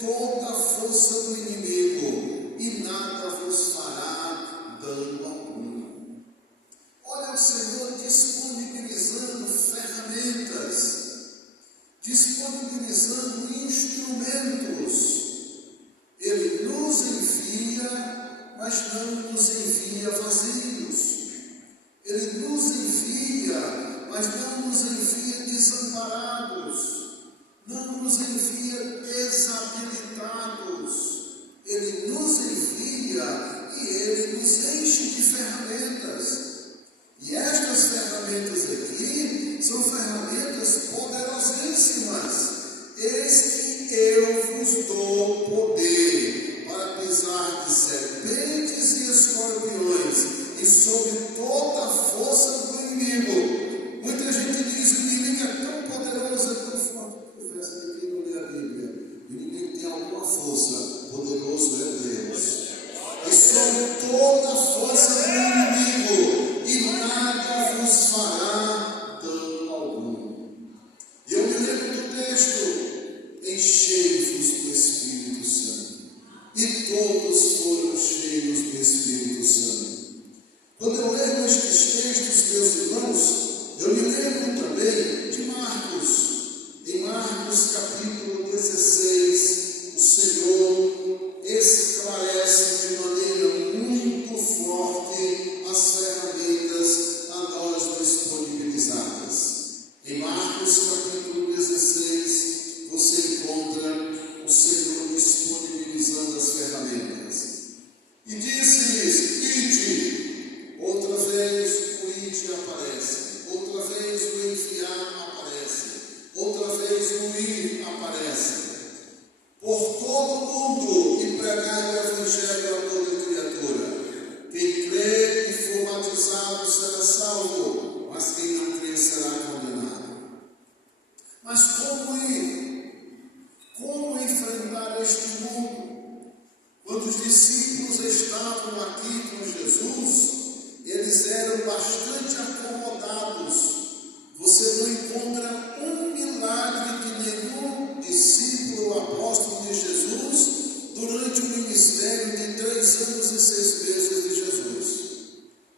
toda a força do inimigo, e nada vos fará dano algum. Olha o Senhor disponibilizando ferramentas, disponibilizando instrumentos. Ele nos envia, mas não nos envia vazios. Ele nos envia, mas não nos envia desamparados. Não nos envia desabilitados. Ele nos envia e Ele nos enche de ferramentas. E estas ferramentas aqui são ferramentas poderosíssimas. Eis que eu vos dou poder para pisar de serpentes e escorpiões e sobre toda a força do inimigo. Muita gente diz que o inimigo é tão poderoso, é tão forte. Confessa que quem não lê a Bíblia, o inimigo tem alguma força, poderoso é Deus. E sobre toda a força do inimigo, e nada vos fará dano algum. E eu me lembro do texto: enchei-vos do Espírito Santo. E todos foram cheios do Espírito Santo. Quando eu leio estes textos, meus irmãos, eu me lembro também de Marcos. Em Marcos capítulo 16, o Senhor esclarece de maneira muito forte as ferramentas a nós disponibilizadas. Em Marcos capítulo 16, você encontra o Senhor disponibilizando as ferramentas. E disse-lhes: ide. Outra vez o ide aparece. Outra vez o enviar aparece. Outra vez o ir aparece. Por todo o mundo e pregai o Evangelho a toda criatura. Quem crê e for batizado será salvo, mas quem não crê será condenado. Mas como ir? Como enfrentar este mundo? Quando os discípulos estavam aqui com Jesus, eles eram bastante acomodados. Você não encontra um milagre de nenhum discípulo ou apóstolo de Jesus durante o ministério de 3 anos e 6 meses de Jesus.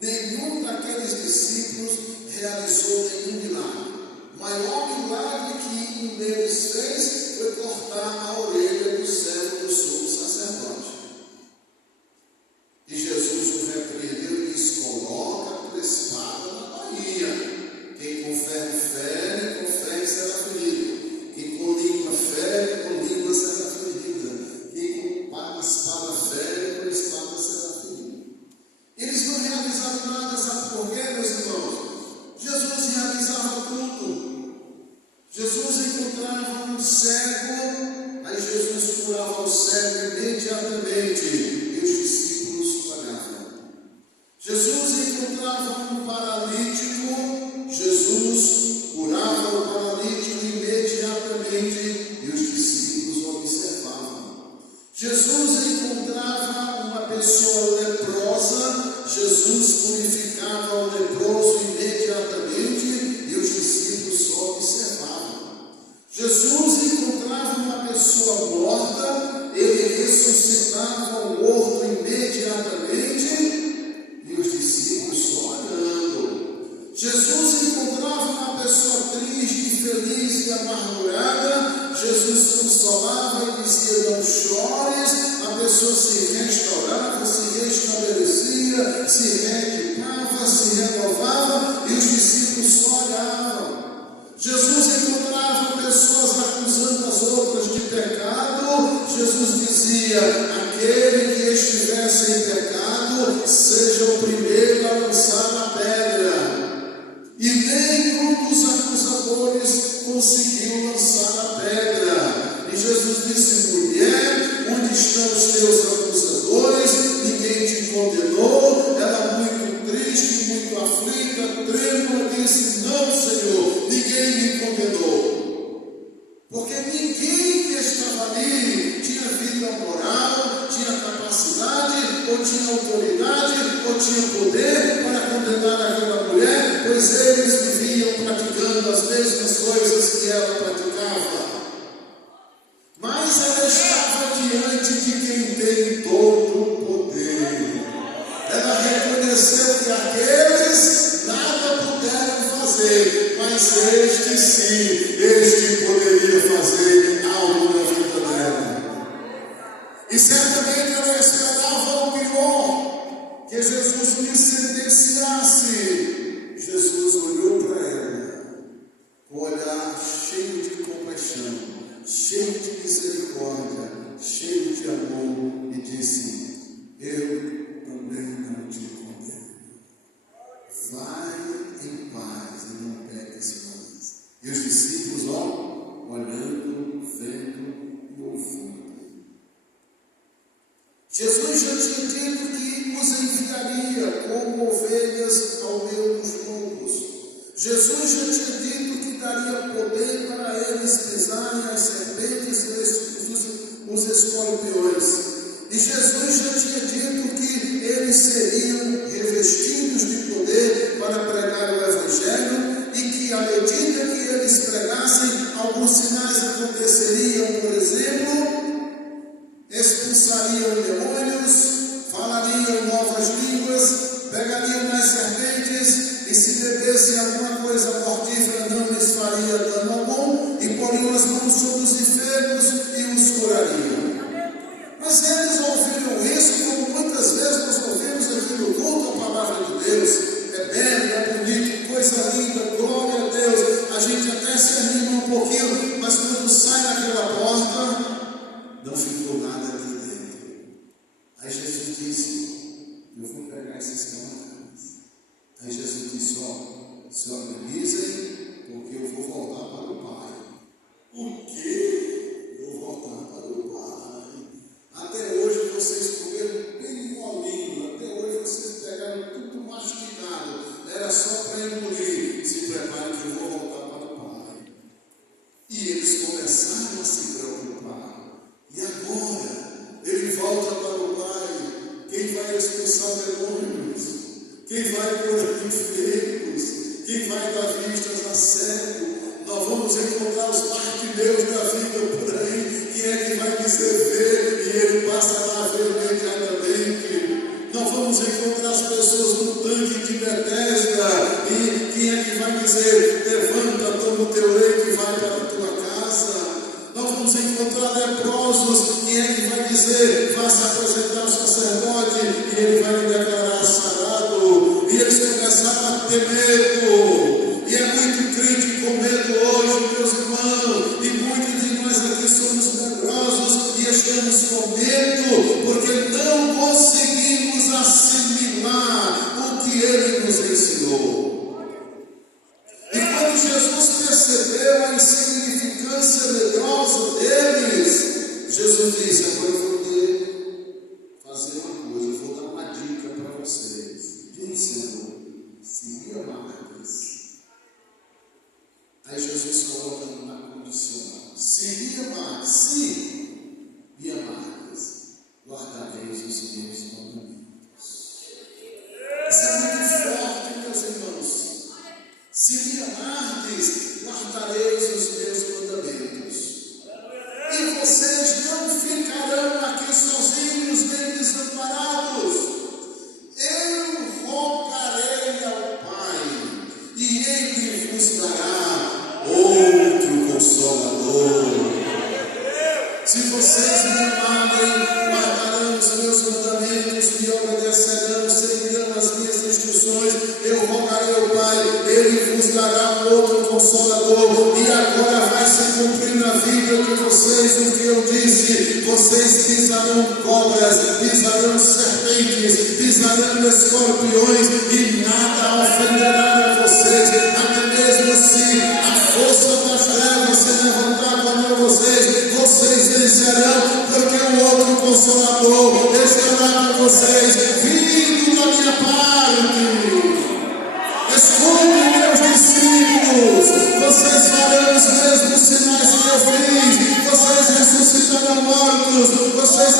Nenhum daqueles discípulos realizou nenhum milagre. O maior milagre que um deles fez foi cortar a orelha do servo do sumo sacerdote. E Jesus o repreendeu e disse: coloca a tua espada na baía. Quem com fé será ferido. Quem com língua fere, com língua será ferida. Quem com espada fere, com espada será ferido. Eles não realizaram nada, sabe por quê, meus irmãos? Jesus realizava tudo. Jesus encontrava um cego, aí Jesus curava o cego imediatamente, e os discípulos pagavam. Jesus encontrava um paralítico, Jesus curava o paralítico imediatamente, e os discípulos observavam. Jesus encontrava uma pessoa leprosa, Jesus purificava o leproso imediatamente, e os discípulos só observavam. Jesus encontrava uma pessoa morta, ele ressuscitava o morto imediatamente, e os discípulos só olhando. Jesus encontrava uma pessoa triste, feliz e amargurada, Jesus consolava e dizia: não chores. A pessoa se restaurava, se restabelecia, se reequipava, se renovava, e os discípulos só olhavam. Jesus encontrava pessoas acusando as outras de pecado. Jesus dizia: aquele que estiver sem pecado, seja o primeiro a lançar a pedra. E nenhum dos acusadores conseguiu lançar a pedra. E Jesus disse: mulher, onde estão os teus acusadores? Ninguém te condenou? Ela, muito triste, muito aflita, trêmula, disse: não, Senhor, ninguém me condenou. Porque ninguém que estava ali tinha vida moral, tinha capacidade, ou tinha autoridade, ou tinha poder para condenar aquela mulher, pois eles viviam praticando as mesmas coisas que ela praticava. Mas ela estava fazer, mas este sim, este poderia fazer algo na vida dela. E certamente ela esperava o pior, que Jesus lhe sentenciasse. Jesus olhou para ela, com um olhar cheio de compaixão, cheio de misericórdia, cheio de amor, e disse: eu também não te condeno. Vai em paz e não peques mais. E os discípulos, olhando, vendo e ouvindo. Jesus já tinha dito que os enviaria como ovelhas ao meio dos lobos. Jesus já tinha dito que daria poder para eles pisarem as serpentes e os escorpiões. E Jesus já tinha dito que eles seriam revestidos de poder para pregar o Evangelho e que, à medida que eles pregassem, alguns sinais aconteceriam. Por exemplo, expulsariam demônios, falariam novas línguas, pegariam nas serpentes, e se bebessem alguma coisa mortífera não lhes faria dano algum, e poriam as mãos sobre os enfermos e os curariam. Mas eles ouviram isso, como muitas vezes nós ouvimos aqui no culto a palavra de Deus. É belo, é bonito, coisa linda, glória a Deus. A gente até se anima um pouquinho, mas quando sai daquela porta, não ficou nada aqui dentro. Aí Jesus disse: eu vou pegar esses camaradas. Aí Jesus disse: se organizem, porque eu vou voltar para o Pai. O quê? Vou voltar para o Pai. Até hoje vocês comeram bem molinho, até hoje vocês pegaram tudo mastigado, era só para engolir. Se preparem que eu vou voltar para o Pai. E eles começaram a se preocupar. E agora? Ele volta para o Pai. Quem vai expulsar demônios? Quem vai curar enfermos? Quem vai dar vistas a cego? Nós vamos encontrar os Bartimeus da vida por aí. Quem é que vai dizer ver e ele passa a ver imediatamente? Nós vamos encontrar as pessoas no tanque de Betesda. E quem é que vai dizer: levanta, toma o teu leito e vai para a tua casa? Nós vamos encontrar leprosos. Quem é que vai dizer: vá se apresentar ao sacerdote e ele vai lhe declarar sarado? E eles começaram a ter medo. E é muito crente com medo hoje, meus irmãos. E muitos de nós aqui somos medrosos e estamos com medo porque não conseguimos assimilar o que ele nos ensinou. E quando Jesus percebeu a insignificância medrosa deles, Jesus disse: agora eu vou fazer uma coisa, eu vou dar uma dica para vocês. Disse: Senhor, se me amardes. Aí Jesus coloca na condicional: se me amardes, guardareis os meus mandamentos. Isso é muito forte, meus irmãos. Se me amardes, guardareis os meus mandamentos. E vocês não ficarão aqui sozinhos nem desamparados. Eu rogarei ao Pai, e Ele vos dará outro Consolador. Se vocês me amarem, guardarão os meus mandamentos, me obedecerão, seguirão as minhas instruções. Eu rogarei ao Pai, Ele vos dará outro Consolador. E agora vai se cumprir na vida de vocês o que eu disse: vocês pisarão cobras, pisarão serpentes, pisarão escorpiões, e nada ofenderá a vocês. Até mesmo se a força das trevas se levantar contra vocês, vocês vencerão, porque o outro Consolador estará com vocês, vindo da minha parte. Escutem, meus discípulos, vocês farão os mesmos sinais que eu fiz, vocês ressuscitarão mortos, vocês